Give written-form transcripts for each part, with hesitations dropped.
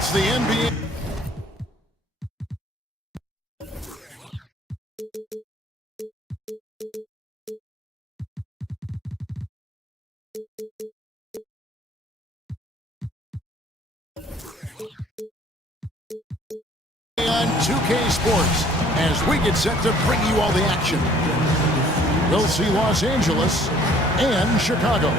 It's the NBA. On 2K Sports, as we get set to bring you all the action. We'll see Los Angeles and Chicago.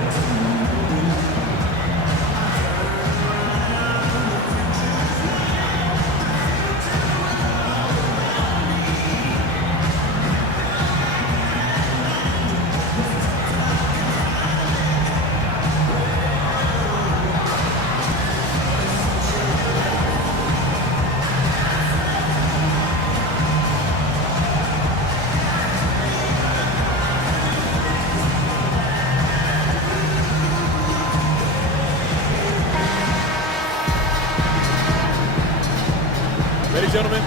Ready, gentlemen?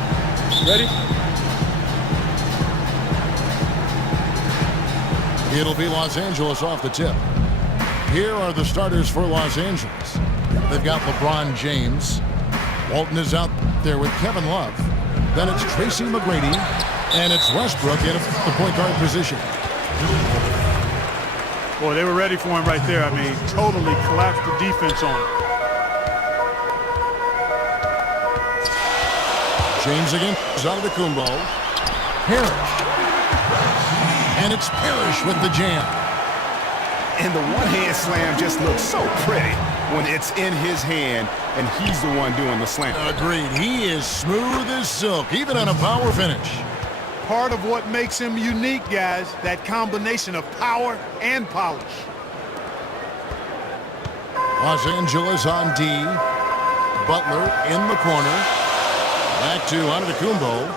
Ready? It'll be Los Angeles off the tip. Here are the starters for Los Angeles. They've got LeBron James. Walton is out there with Kevin Love. Then it's Tracy McGrady. And it's Westbrook in the point guard position. Boy, they were ready for him right there. I mean, totally collapsed the defense on him. James again, Antetokounmpo. Parrish. And it's Parrish with the jam. And the one-hand slam just looks so pretty when it's in his hand and he's the one doing the slam. Agreed. He is smooth as silk, even on a power finish. Part of what makes him unique, guys, that combination of power and polish. Los Angeles on D. Butler in the corner. Back to Antetokounmpo.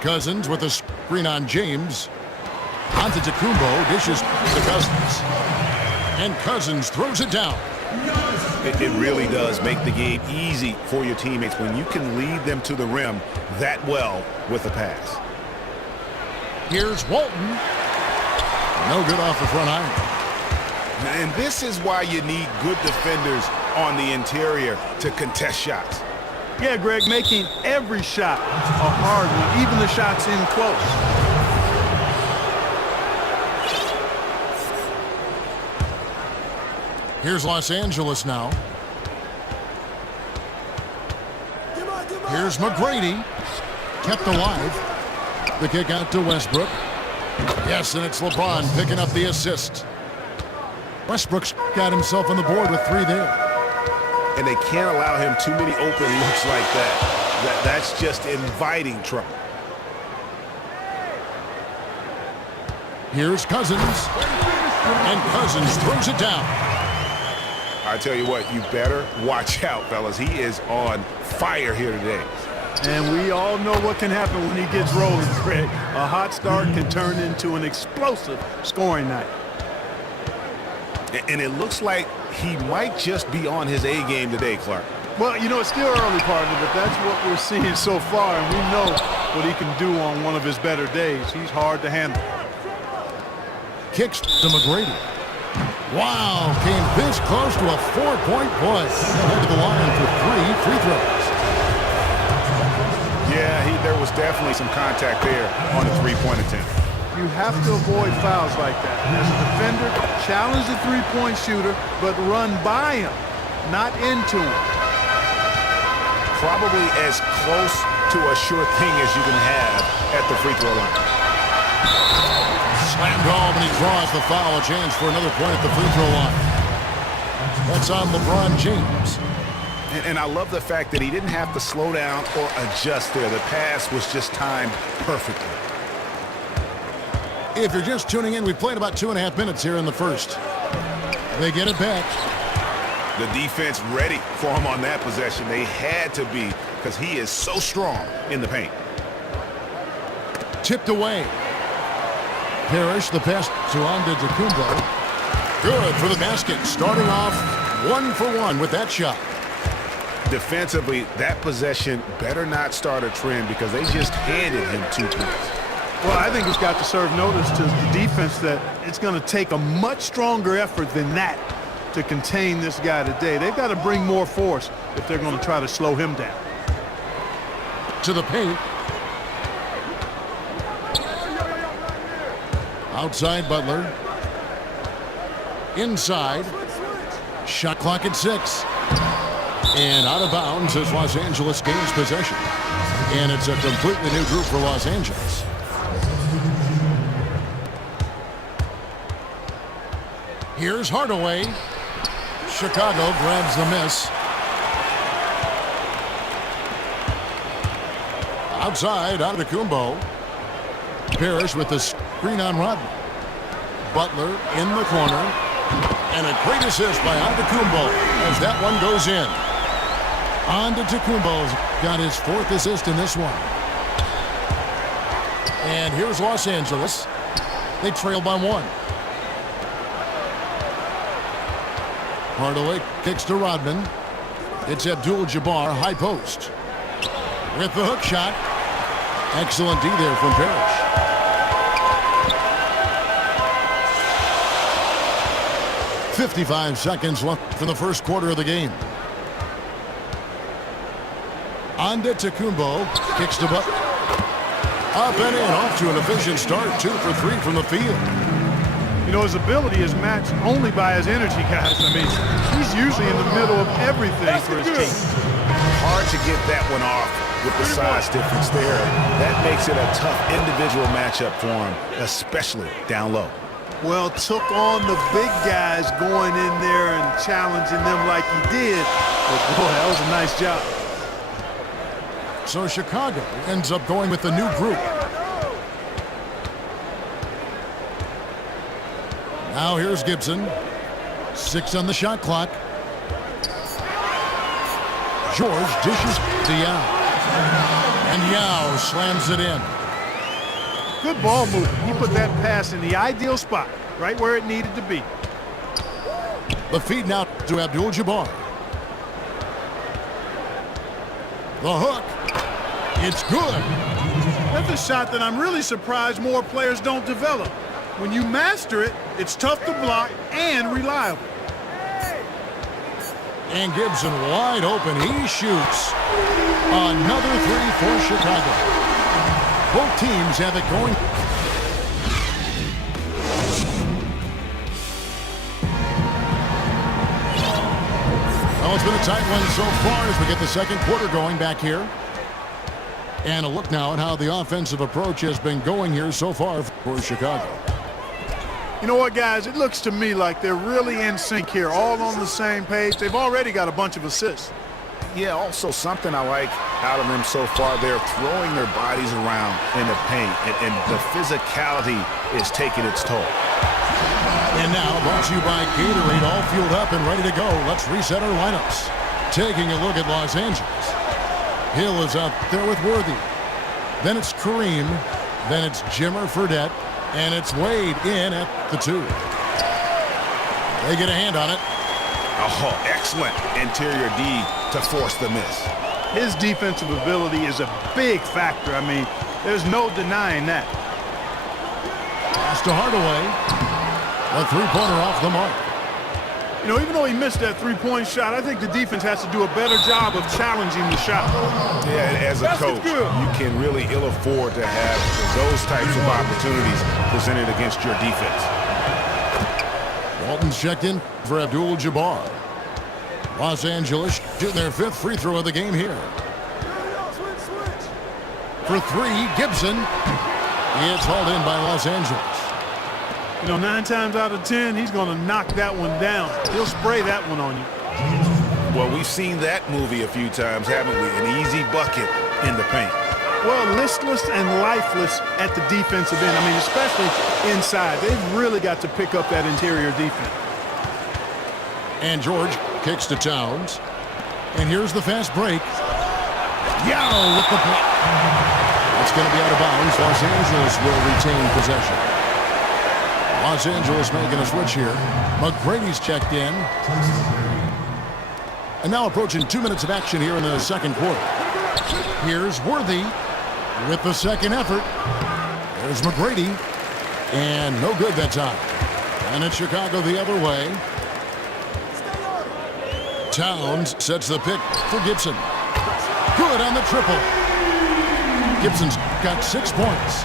Cousins with a screen on James. Antetokounmpo dishes to Cousins. And Cousins throws it down. It really does make the game easy for your teammates when you can lead them to the rim that well with a pass. Here's Walton. No good off the front iron. And this is why you need good defenders on the interior to contest shots. Yeah, Greg, making every shot a hard one, even the shots in close. Here's Los Angeles now. Here's McGrady. Kept alive. The kick out to Westbrook. Yes, and it's LeBron picking up the assist. Westbrook's got himself on the board with 3 there. And they can't allow him too many open looks like that. That's just inviting trouble. Here's Cousins. And Cousins throws it down. I tell you what, you better watch out, fellas. He is on fire here today. And we all know what can happen when he gets rolling, Greg. A hot start can turn into an explosive scoring night. And it looks like he might just be on his A game today, Clark. Well, you know, it's still early, partner, but that's what we're seeing so far, and we know what he can do on one of his better days. He's hard to handle. Kicks to McGrady. Wow, came this close to a 4-point play. Head to the line for 3 free throws. Yeah, there was definitely some contact there on the 3-point attempt. You have to avoid fouls like that. As a defender, challenge the three-point shooter, but run by him, not into him. Probably as close to a sure thing as you can have at the free throw line. Slammed home, and he draws the foul. A chance for another point at the free throw line. That's on LeBron James. And I love the fact that he didn't have to slow down or adjust there. The pass was just timed perfectly. If you're just tuning in, we played about 2.5 minutes here in the first. They get it back. The defense ready for him on that possession. They had to be because he is so strong in the paint. Tipped away. Parrish, the pass to Antetokounmpo. Good for the basket. Starting off 1 for 1 with that shot. Defensively, that possession better not start a trend because they just handed him 2 points. Well, I think it's got to serve notice to the defense that it's going to take a much stronger effort than that to contain this guy today. They've got to bring more force if they're going to try to slow him down. To the paint. Outside Butler. Inside. Shot clock at 6. And out of bounds as Los Angeles gains possession. And it's a completely new group for Los Angeles. Here's Hardaway. Chicago grabs the miss. Outside, Antetokounmpo. Parrish with the screen on Rodman. Butler in the corner. And a great assist by Antetokounmpo as that one goes in. Antetokounmpo's got his 4th assist in this one. And here's Los Angeles. They trail by 1. Hardaway kicks to Rodman. It's Abdul-Jabbar, high post. With the hook shot. Excellent D there from Parrish. .55 seconds left for the first quarter of the game. Antetokounmpo kicks to Butler. Up and in, off to an efficient start. 2 for 3 from the field. You know, his ability is matched only by his energy, guys. I mean, he's usually in the middle of everything for his team. Hard to get that one off with the size difference there. That makes it a tough individual matchup for him, especially down low. Well, took on the big guys going in there and challenging them like he did. But boy, that was a nice job. So Chicago ends up going with the new group. Now here's Gibson. 6 on the shot clock. George dishes to Yao. And Yao slams it in. Good ball movement. He put that pass in the ideal spot, right where it needed to be. The feed now to Abdul-Jabbar. The hook. It's good. That's a shot that I'm really surprised more players don't develop. When you master it, it's tough to block and reliable. And Gibson wide open. He shoots. Another 3 for Chicago. Both teams have it going. Well, it's been a tight one so far as we get the second quarter going back here. And a look now at how the offensive approach has been going here so far for Chicago. You know what, guys? It looks to me like they're really in sync here, all on the same page. They've already got a bunch of assists. Yeah, also something I like out of them so far, they're throwing their bodies around in the paint, and the physicality is taking its toll. And now, brought to you by Gatorade, all fueled up and ready to go. Let's reset our lineups. Taking a look at Los Angeles. Hill is up there with Worthy. Then it's Kareem. Then it's Jimmer Fredette. And it's Wade in at the 2. They get a hand on it. Oh, excellent interior D to force the miss. His defensive ability is a big factor. I mean, there's no denying that. Pass to Hardaway. A 3-pointer off the mark. You know, even though he missed that 3-point shot, I think the defense has to do a better job of challenging the shot. Yeah, as a coach, you can really ill afford to have those types of opportunities presented against your defense. Walton's checked in for Abdul-Jabbar. Los Angeles shooting their 5th free throw of the game here. For 3, Gibson. It's hauled in by Los Angeles. You know, 9 times out of 10, he's going to knock that one down. He'll spray that one on you. Well, we've seen that movie a few times, haven't we? An easy bucket in the paint. Well, listless and lifeless at the defensive end. I mean, especially inside. They've really got to pick up that interior defense. And George kicks to Towns. And here's the fast break. Yao with the block. It's going to be out of bounds. Los Angeles will retain possession. Los Angeles making a switch here. McGrady's checked in. And now approaching 2 minutes of action here in the second quarter. Here's Worthy with the second effort. There's McGrady. And no good that time. And it's Chicago the other way. Towns sets the pick for Gibson. Good on the triple. Gibson's got 6 points.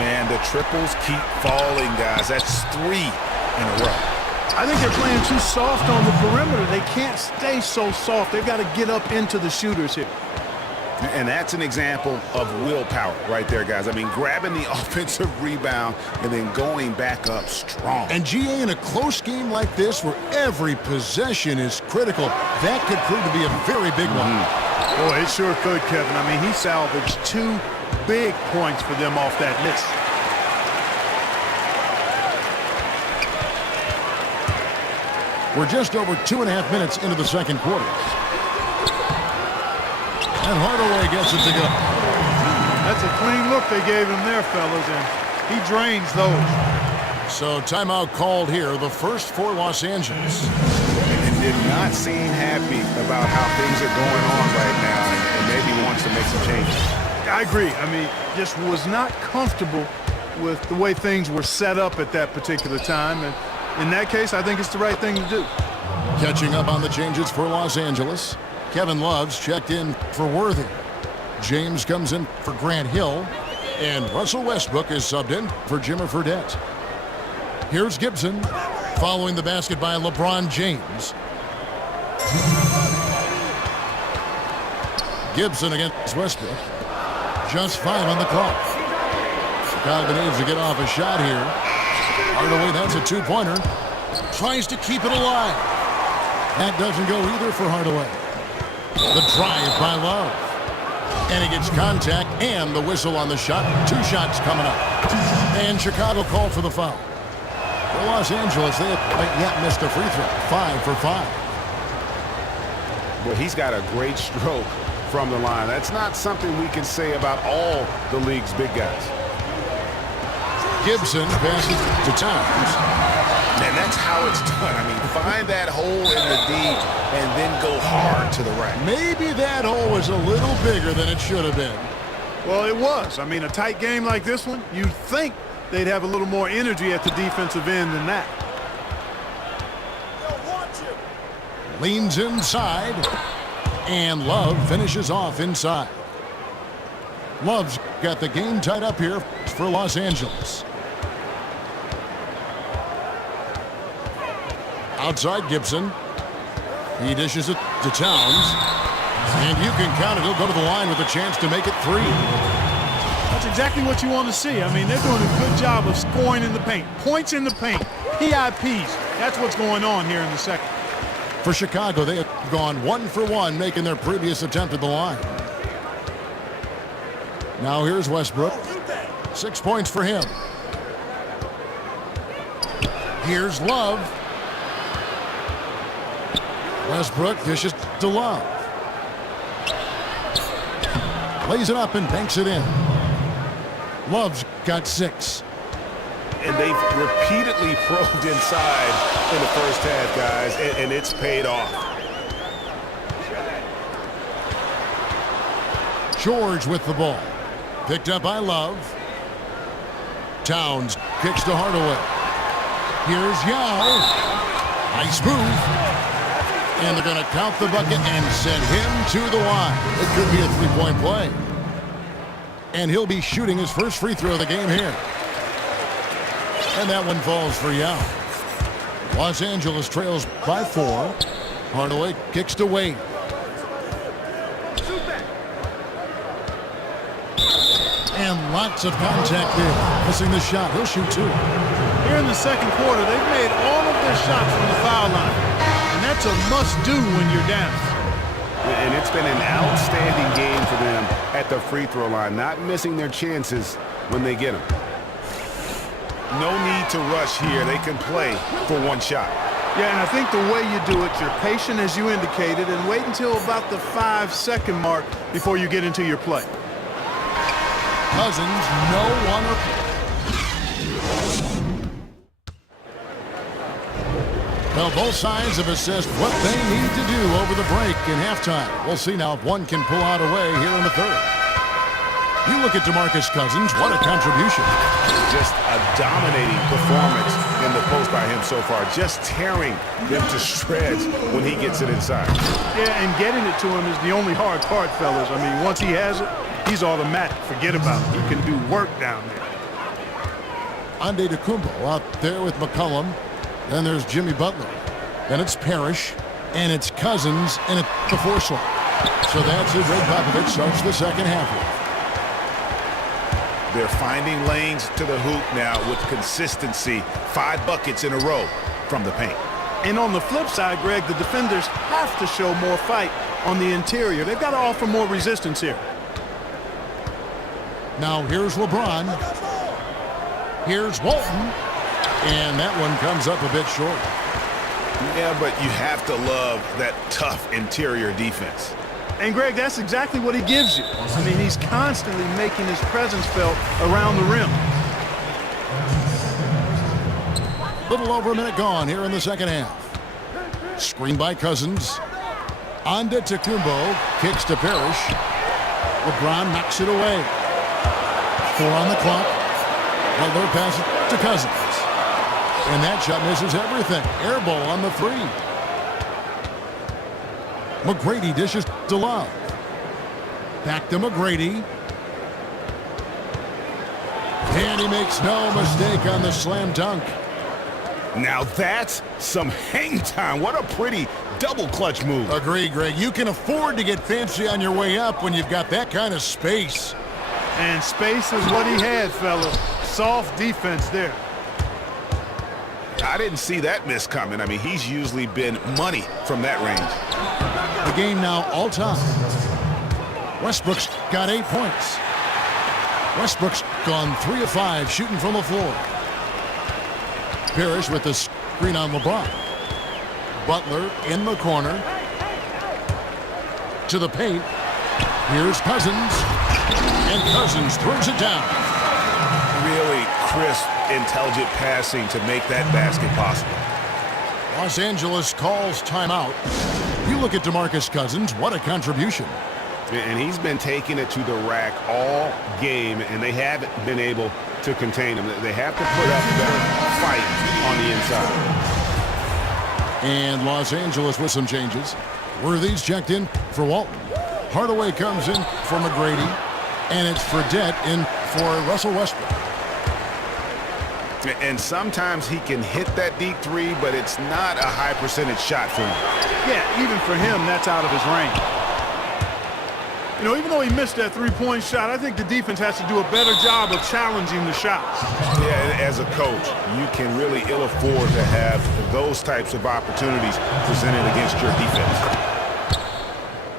Man, the triples keep falling, guys. That's 3 in a row. I think they're playing too soft on the perimeter. They can't stay so soft. They've got to get up into the shooters here. And that's an example of willpower right there, guys. I mean, grabbing the offensive rebound and then going back up strong. And GA, in a close game like this where every possession is critical, that could prove to be a very big one. Boy, it sure could, Kevin. I mean, he salvaged 2 big points for them off that miss. We're just over 2.5 minutes into the second quarter. And Hardaway gets it to go. That's a clean look they gave him there, fellas, and he drains those. So timeout called here, the first for Los Angeles. And did not seem happy about how things are going on right now and maybe wants to make some changes. I agree. I mean, just was not comfortable with the way things were set up at that particular time. And in that case, I think it's the right thing to do. Catching up on the changes for Los Angeles. Kevin Love's checked in for Worthy. James comes in for Grant Hill. And Russell Westbrook is subbed in for Jimmer Fredette. Here's Gibson following the basket by LeBron James. Gibson against Westbrook. Just 5 on the clock. Chicago needs to get off a shot here. Hardaway, that's a 2-pointer. Tries to keep it alive. That doesn't go either for Hardaway. The drive by Love. And he gets contact and the whistle on the shot. 2 shots coming up. And Chicago called for the foul. For Los Angeles, they have yet missed a free throw. 5 for 5. Well, he's got a great stroke from the line. That's not something we can say about all the league's big guys. Gibson passes to Towns. And that's how it's done. I mean, find that hole in the D and then go hard to the rack. Maybe that hole was a little bigger than it should have been. Well, it was. I mean, a tight game like this one, you'd think they'd have a little more energy at the defensive end than that. Leans inside. And Love finishes off inside. Love's got the game tied up here for Los Angeles. Outside Gibson. He dishes it to Towns. And you can count it. He'll go to the line with a chance to make it 3. That's exactly what you want to see. I mean, they're doing a good job of scoring in the paint. Points in the paint. PIPs. That's what's going on here in the second. For Chicago, they have gone 1 for 1, making their previous attempt at the line. Now here's Westbrook. 6 points for him. Here's Love. Westbrook dishes to Love. Lays it up and banks it in. Love's got 6. And they've repeatedly probed inside in the first half, guys, and it's paid off. George with the ball. Picked up by Love. Towns kicks to Hardaway. Here's Yao. Nice move. And they're going to count the bucket and send him to the line. It could be a 3-point play. And he'll be shooting his first free throw of the game here. And that one falls for Yao. Los Angeles trails by 4. Hardaway kicks to Wade. And lots of contact there. Missing the shot. He'll shoot 2. Here in the second quarter, they've made all of their shots from the foul line. And that's a must-do when you're down. And it's been an outstanding game for them at the free throw line, not missing their chances when they get them. No need to rush here. They can play for 1 shot. Yeah, and I think the way you do it, you're patient as you indicated, and wait until about the 5-second mark before you get into your play. Cousins, no one. Well, both sides have assessed what they need to do over the break in halftime. We'll see now if one can pull out away here in the third. You look at DeMarcus Cousins, what a contribution. Just a dominating performance in the post by him so far. Just tearing them to shreds when he gets it inside. Yeah, and getting it to him is the only hard part, fellas. I mean, once he has it, he's automatic. Forget about it. He can do work down there. Antetokounmpo out there with McCollum. Then there's Jimmy Butler. Then it's Parrish. And it's Cousins and it's the force line. So that's it. Greg Popovich starts the second half with. They're finding lanes to the hoop now with consistency. 5 buckets in a row from the paint. And on the flip side, Greg, the defenders have to show more fight on the interior. They've got to offer more resistance here. Now here's LeBron. Here's Walton. And that one comes up a bit short. Yeah, but you have to love that tough interior defense. And, Greg, that's exactly what he gives you. I mean, he's constantly making his presence felt around the rim. Little over a minute gone here in the second half. Screen by Cousins. Antetokounmpo kicks to Parrish. LeBron knocks it away. 4 on the clock. Butler passes to Cousins. And that shot misses everything. Air ball on the 3. McGrady dishes to Love. Back to McGrady. And he makes no mistake on the slam dunk. Now that's some hang time. What a pretty double clutch move. Agree, Greg. You can afford to get fancy on your way up when you've got that kind of space. And space is what he had, fella. Soft defense there. I didn't see that miss coming. I mean, he's usually been money from that range. The game now all time. Westbrook's got 8 points. Westbrook's gone 3 of 5 shooting from the floor. Parrish with the screen on LeBron. Butler in the corner. To the paint. Here's Cousins. And Cousins throws it down. Really crisp, intelligent passing to make that basket possible. Los Angeles calls timeout. You look at DeMarcus Cousins, what a contribution. And he's been taking it to the rack all game, and they haven't been able to contain him. They have to put up better fight on the inside. And Los Angeles with some changes. Worthy's checked in for Walton. Hardaway comes in for McGrady. And it's Fredette in for Russell Westbrook. And sometimes he can hit that deep 3, but it's not a high percentage shot for him. Yeah, even for him, that's out of his range. You know, even though he missed that 3-point shot, I think the defense has to do a better job of challenging the shots. Yeah, as a coach, you can really ill afford to have those types of opportunities presented against your defense.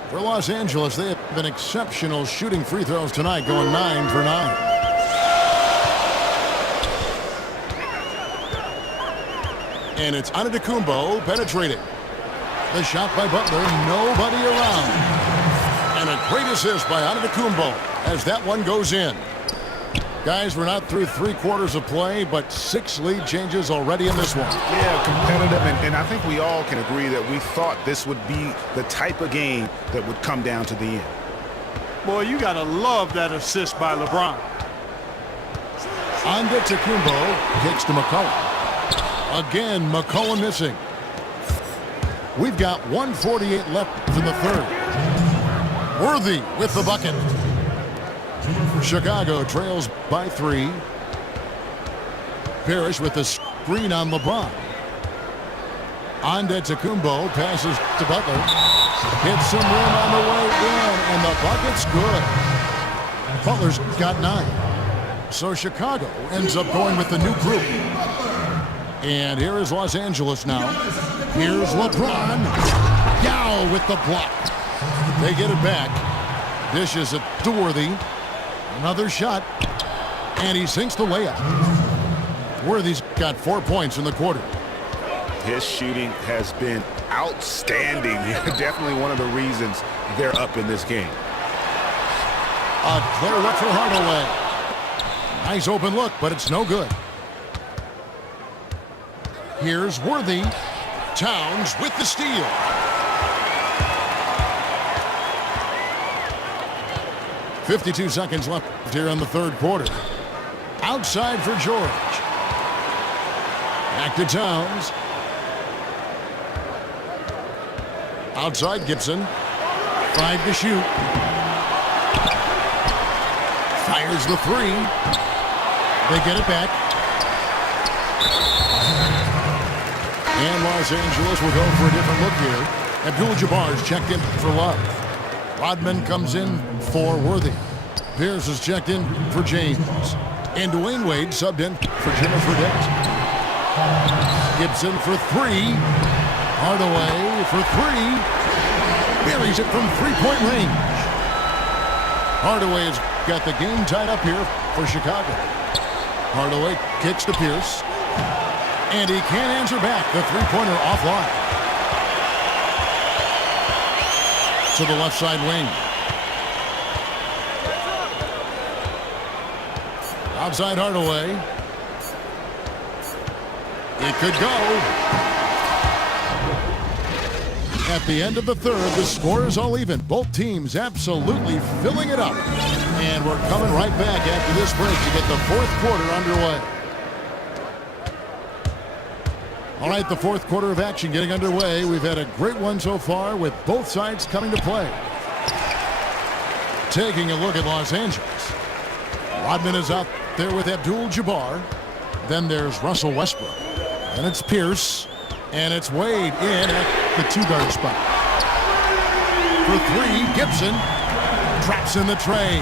For Los Angeles, they have been exceptional shooting free throws tonight, going 9 for 9. And it's Antetokounmpo penetrating. The shot by Butler, nobody around. And a great assist by Antetokounmpo as that one goes in. Guys, we're not through 3 quarters of play, but 6 lead changes already in this one. Yeah, competitive, and I think we all can agree that we thought this would be the type of game that would come down to the end. Boy, you got to love that assist by LeBron. Antetokounmpo kicks to McCollum. Again, McCollum missing. We've got 1:48 left in the third. Worthy with the bucket. Chicago trails by 3. Parrish with the screen on LeBron. Antetokounmpo passes to Butler. Hits some room on the way in, and the bucket's good. Butler's got 9. So Chicago ends up going with the new group. And here is Los Angeles now. Here's LeBron. Yao with the block. They get it back. Dishes it to Worthy. Another shot. And he sinks the layup. Worthy's got 4 points in the quarter. His shooting has been outstanding. Definitely one of the reasons they're up in this game. A clear look for Hardaway. Nice open look, but it's no good. Here's Worthy. Towns with the steal. 52 seconds left here in the third quarter. Outside for George. Back to Towns. Outside Gibson. 5 to shoot. Fires the 3. They get it back. And Los Angeles will go for a different look here. Abdul-Jabbar's checked in for Love. Rodman comes in for Worthy. Pierce is checked in for James. And Dwayne Wade subbed in for Jimmy Fredette. Gibson for 3. Hardaway for 3. Buries it from three-point range. Hardaway has got the game tied up here for Chicago. Hardaway kicks to Pierce. And he can't answer back. The three-pointer offline. To the left side wing. Outside Hardaway. It could go. At the end of the third, the score is all even. Both teams absolutely filling it up. And we're coming right back after this break to get the fourth quarter underway. All right, the fourth quarter of action getting underway. We've had a great one so far with both sides coming to play. Taking a look at Los Angeles. Rodman is out there with Abdul-Jabbar. Then there's Russell Westbrook. And it's Pierce. And it's Wade in at the two-guard spot. For 3, Gibson traps in the tray.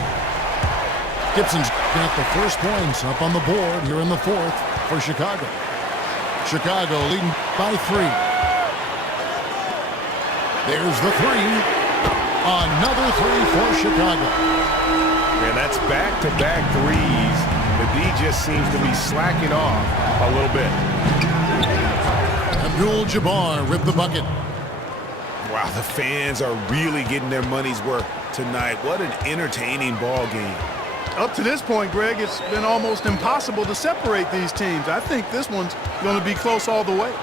Gibson's got the first points up on the board here in the fourth for Chicago. Chicago leading by 3. There's the 3. Another 3 for Chicago. Yeah, that's back-to-back threes. The D just seems to be slacking off a little bit. Abdul-Jabbar with the bucket. Wow, the fans are really getting their money's worth tonight. What an entertaining ball game. Up to this point, Greg, it's been almost impossible to separate these teams. I think this one's going to be close all the way.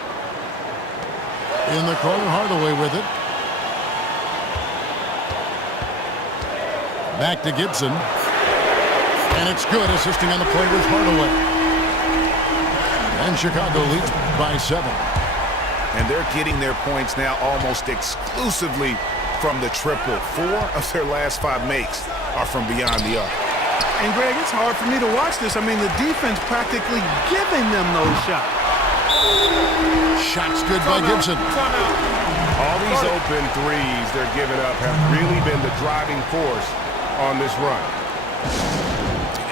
In the corner, Hardaway with it. Back to Gibson. And it's good, assisting on the play with Hardaway. And Chicago leads by 7. And they're getting their points now almost exclusively from the triple. 4 of their last 5 makes are from beyond the arc. And, Greg, it's hard for me to watch this. I mean, the defense practically giving them those shots. Shots good by Gibson. All these open threes they're giving up have really been the driving force on this run.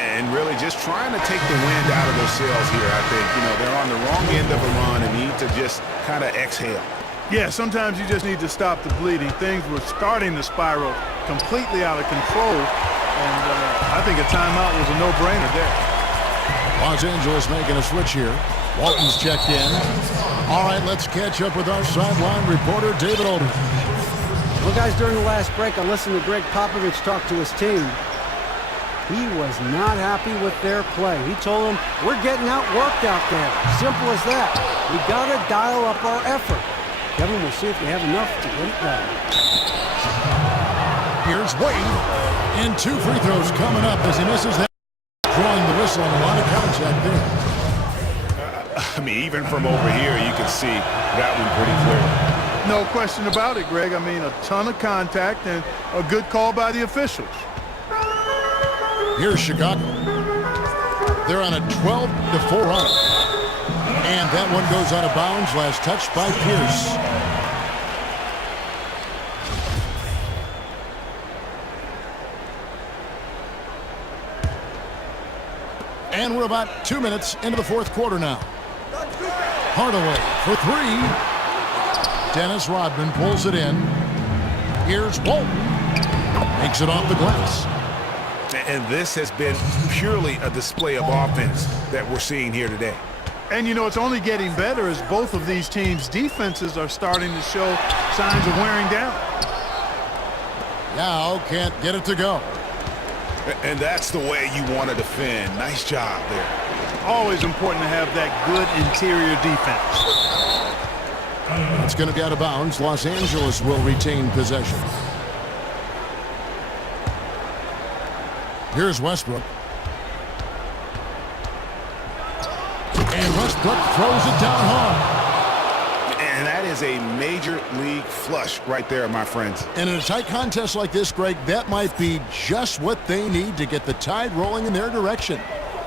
And really just trying to take the wind out of their sails here, I think. You know, they're on the wrong end of a run and need to just kind of exhale. Yeah, sometimes you just need to stop the bleeding. Things were starting to spiral completely out of control. And I think a timeout was a no-brainer there. Los Angeles making a switch here. Walton's checked in. All right, let's catch up with our sideline reporter, David Olden. Well, guys, during the last break, I listened to Greg Popovich talk to his team. He was not happy with their play. He told them, we're getting outworked out there. Simple as that. We got to dial up our effort. Kevin, we'll see if we have enough to get it done. Here's Wade. And 2 free throws coming up as he misses that. Drawing the whistle on a lot of contact there. I mean, even from over here, you can see that one pretty clear. No question about it, Greg. I mean, a ton of contact and a good call by the officials. Here's Chicago. They're on a 12-4 run. And that one goes out of bounds. Last touch by Pierce. And we're about 2 minutes into the fourth quarter now. Hardaway for 3. Dennis Rodman pulls it in. Here's Walton. Makes it off the glass. And this has been purely a display of offense that we're seeing here today. And, you know, it's only getting better as both of these teams' defenses are starting to show signs of wearing down. Now can't get it to go. And that's the way you want to defend. Nice job there. Always important to have that good interior defense. It's going to be out of bounds. Los Angeles will retain possession. Here's Westbrook. And Westbrook throws it down hard. And that is a major league flush right there, my friends. And in a tight contest like this, Greg, that might be just what they need to get the tide rolling in their direction.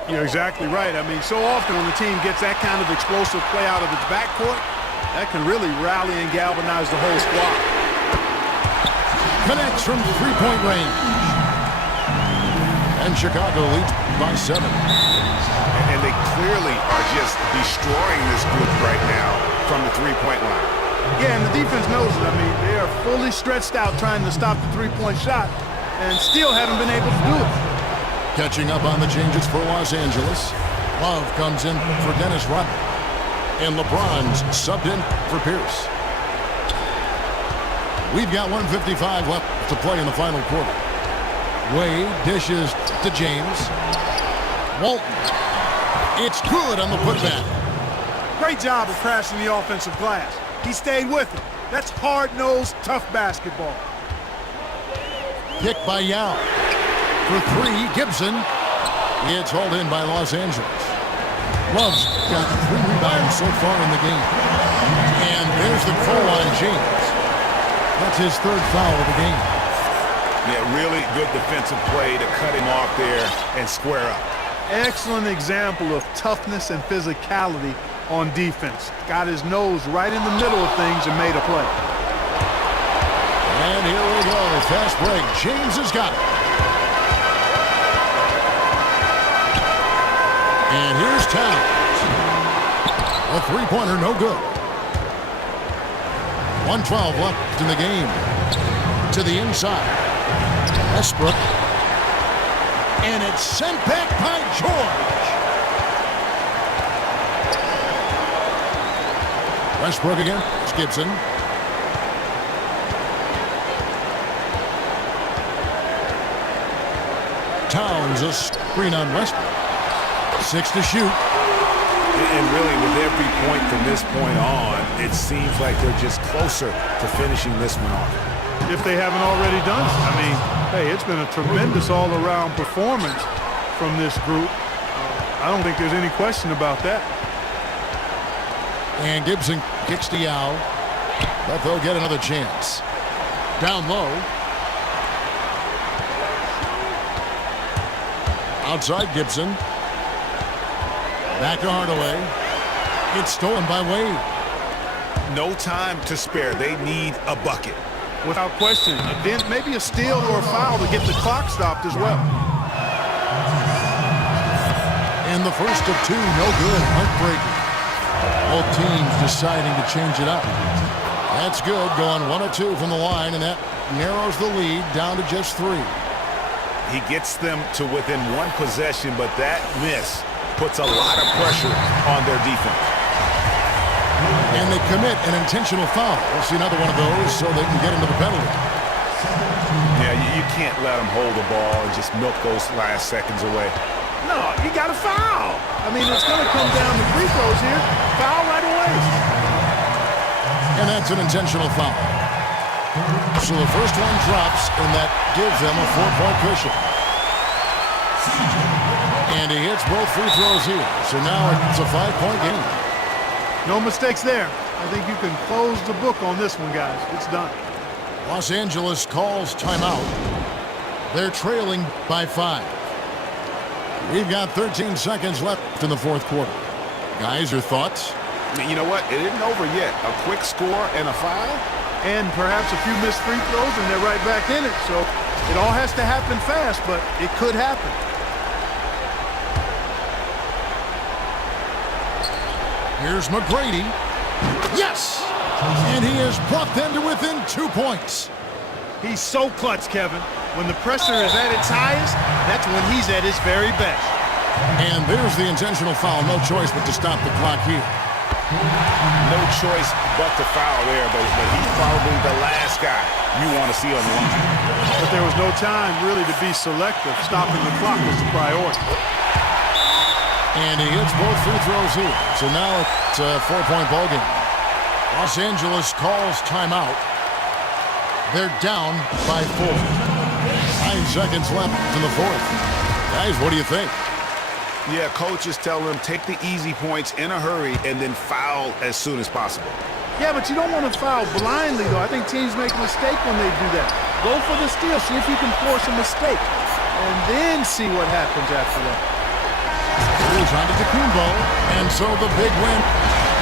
You're exactly right. I mean, so often when the team gets that kind of explosive play out of its backcourt, that can really rally and galvanize the whole squad. Connects from three-point range. And Chicago leads by 7. And they clearly are just destroying this group right now from the three-point line. Yeah, and the defense knows it. I mean, they are fully stretched out trying to stop the three-point shot and still haven't been able to do it. Catching up on the changes for Los Angeles. Love comes in for Dennis Rodman. And LeBron's subbed in for Pierce. We've got 1:55 left to play in the final quarter. Wade dishes to James. Walton. It's good on the putback. Great job of crashing the offensive glass. He stayed with it. That's hard-nosed, tough basketball. Picked by Yao. For 3, Gibson. It's hauled in by Los Angeles. Love's got 3 rebounds so far in the game. And there's the call on James. That's his 3rd foul of the game. Yeah, really good defensive play to cut him off there and square up. Excellent example of toughness and physicality on defense. Got his nose right in the middle of things and made a play. And here we go. Fast break. James has got it. And here's Towns. A three-pointer, no good. 1:12 left in the game. To the inside. Westbrook. And it's sent back by George. Westbrook again. It's Gibson. Towns a screen on Westbrook. 6 to shoot. And really, with every point from this point on, it seems like they're just closer to finishing this one off. If they haven't already done it. I mean, hey, it's been a tremendous all-around performance from this group. I don't think there's any question about that. And Gibson kicks to Yao. But they'll get another chance. Down low. Outside Gibson. Back to Hardaway. It's stolen by Wade. No time to spare. They need a bucket. Without question. And then maybe a steal or a foul to get the clock stopped as well. And the first of 2, no good. Heartbreaking. Both teams deciding to change it up. That's good. Going 1 of 2 from the line, and that narrows the lead down to just 3. He gets them to within 1 possession, but that miss puts a lot of pressure on their defense. And they commit an intentional foul. We'll see another one of those so they can get into the penalty. Yeah, you can't let them hold the ball and just milk those last seconds away. No, you got to foul. I mean, it's going to come down to free throws here. Foul right away. And that's an intentional foul. So the first one drops, and that gives them a 4-point cushion. And he hits both free throws here. So now it's a 5-point game. No mistakes there. I think you can close the book on this one, guys. It's done. Los Angeles calls timeout. They're trailing by 5. We've got 13 seconds left in the 4th quarter. Guys, your thoughts? You know what? It isn't over yet. A quick score and a foul? And perhaps a few missed free throws, and they're right back in it. So it all has to happen fast, but it could happen. Here's McGrady. Yes! And he has brought them to within 2 points. He's so clutch, Kevin. When the pressure is at its highest, that's when he's at his very best. And there's the intentional foul. No choice but to stop the clock here. No choice but to foul there, but he's probably the last guy you want to see on the line. But there was no time really to be selective. Stopping the clock was the priority. And he hits both free throws here. So now it's a 4-point ball game. Los Angeles calls timeout. They're down by 4. 9 seconds left in the fourth. Guys, what do you think? Yeah, coaches tell them take the easy points in a hurry and then foul as soon as possible. Yeah, but you don't want to foul blindly, though. I think teams make a mistake when they do that. Go for the steal. See if you can force a mistake. And then see what happens after that. Here's on to Kumbo. And so the big win.